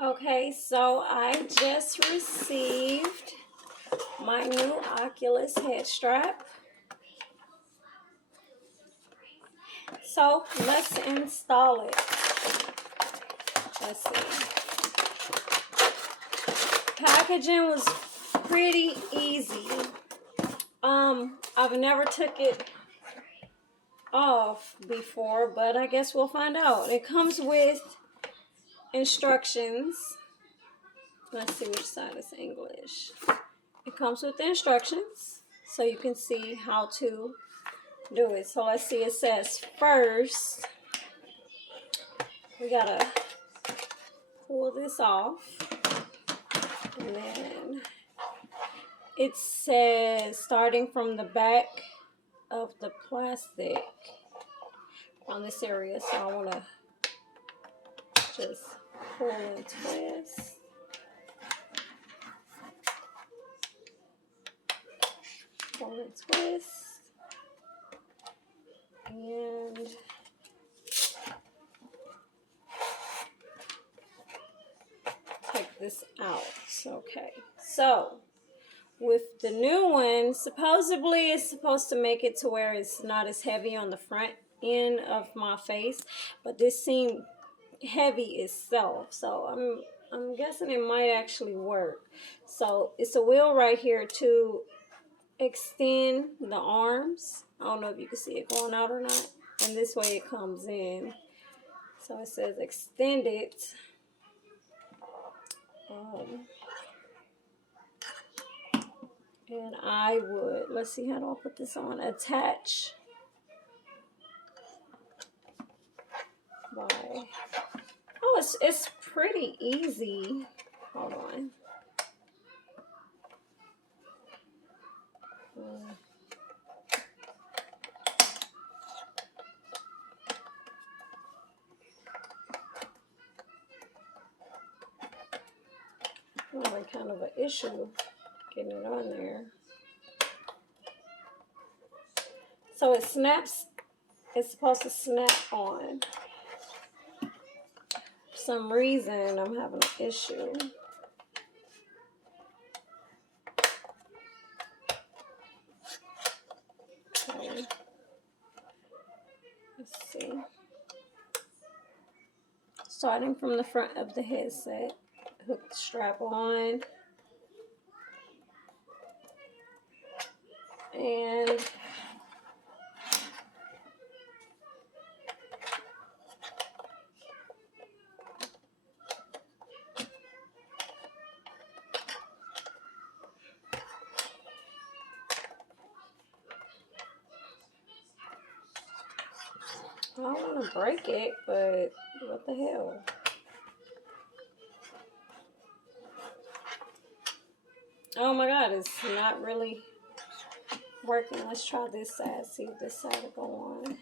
Okay, so I just received my new Oculus head strap. So let's install it. Let's see. Packaging was pretty easy. I've never took it off before, but I guess we'll find out. It comes with instructions. Let's see which side is English. It comes with the instructions so you can see how to do it. So let's see, it says first we gotta pull this off, and then it says starting from the back of the plastic on this area, so I want to just pull and twist. Pull and twist. And take this out. Okay, so with the new one, supposedly it's supposed to make it to where it's not as heavy on the front end of my face, but this seemed heavy itself, so I'm guessing it might actually work. So it's a wheel right here to extend the arms. I don't know if you can see it going out or not, and this way it comes in. So it says extend it. And I would, let's see, how do I put this on? Attach by, oh, it's pretty easy. Hold on. I'm having kind of an issue getting it on there. So it snaps, it's supposed to snap on. For some reason, I'm having an issue. Okay. Let's see. Starting from the front of the headset, hook the strap on. And I don't want to break it, but what the hell? Oh my God, it's not really working. Let's try this side, see if this side will go on.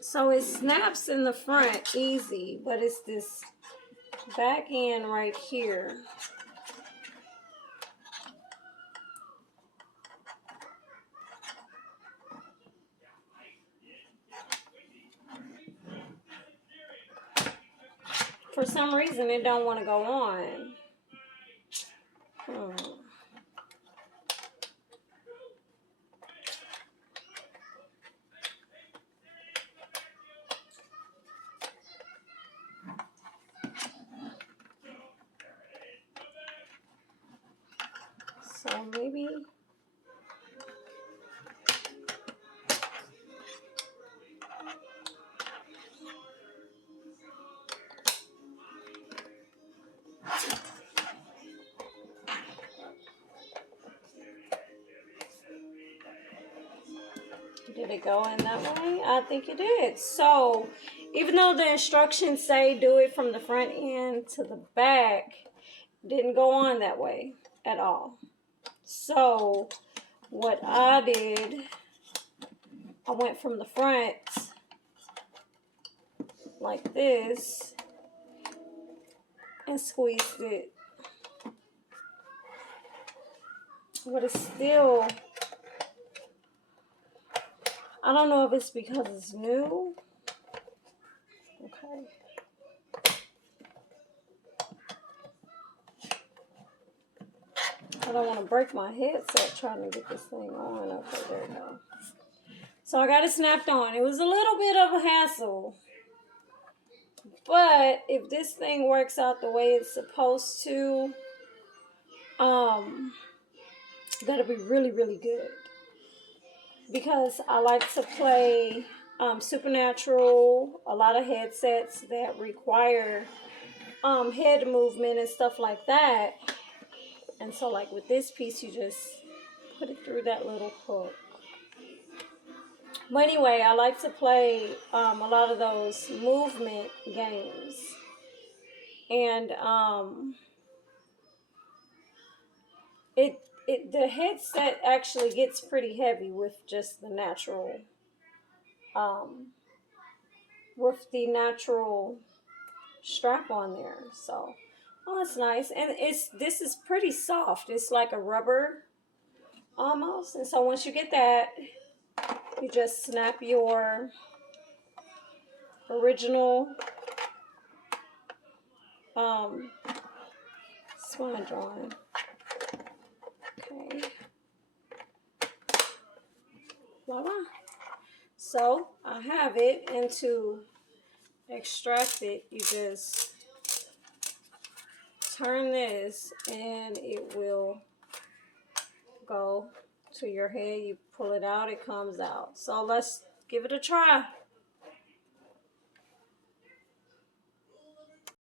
So it snaps in the front easy, but it's this back end right here. For some reason, it don't want to go on. So maybe did it go in that way? I think it did. So even though the instructions say do it from the front end to the back, it didn't go on that way at all. So what I did, I went from the front like this and squeezed it. But it's still, I don't know if it's because it's new. Okay. I don't want to break my headset trying to get this thing on. Okay, there we go. So I got it snapped on. It was a little bit of a hassle. But if this thing works out the way it's supposed to, that'll be really, really good. Because I like to play Supernatural, a lot of headsets that require head movement and stuff like that. And so like with this piece, you just put it through that little hook. But anyway, I like to play a lot of those movement games. And the headset actually gets pretty heavy with just the natural strap on there. So, oh, that's nice. And this is pretty soft. It's like a rubber almost. And so once you get that, you just snap your original swimmer drawing. Okay. Voila. So I have it, and to extract it, you just turn this and it will go to your head. You pull it out, it comes out. So let's give it a try.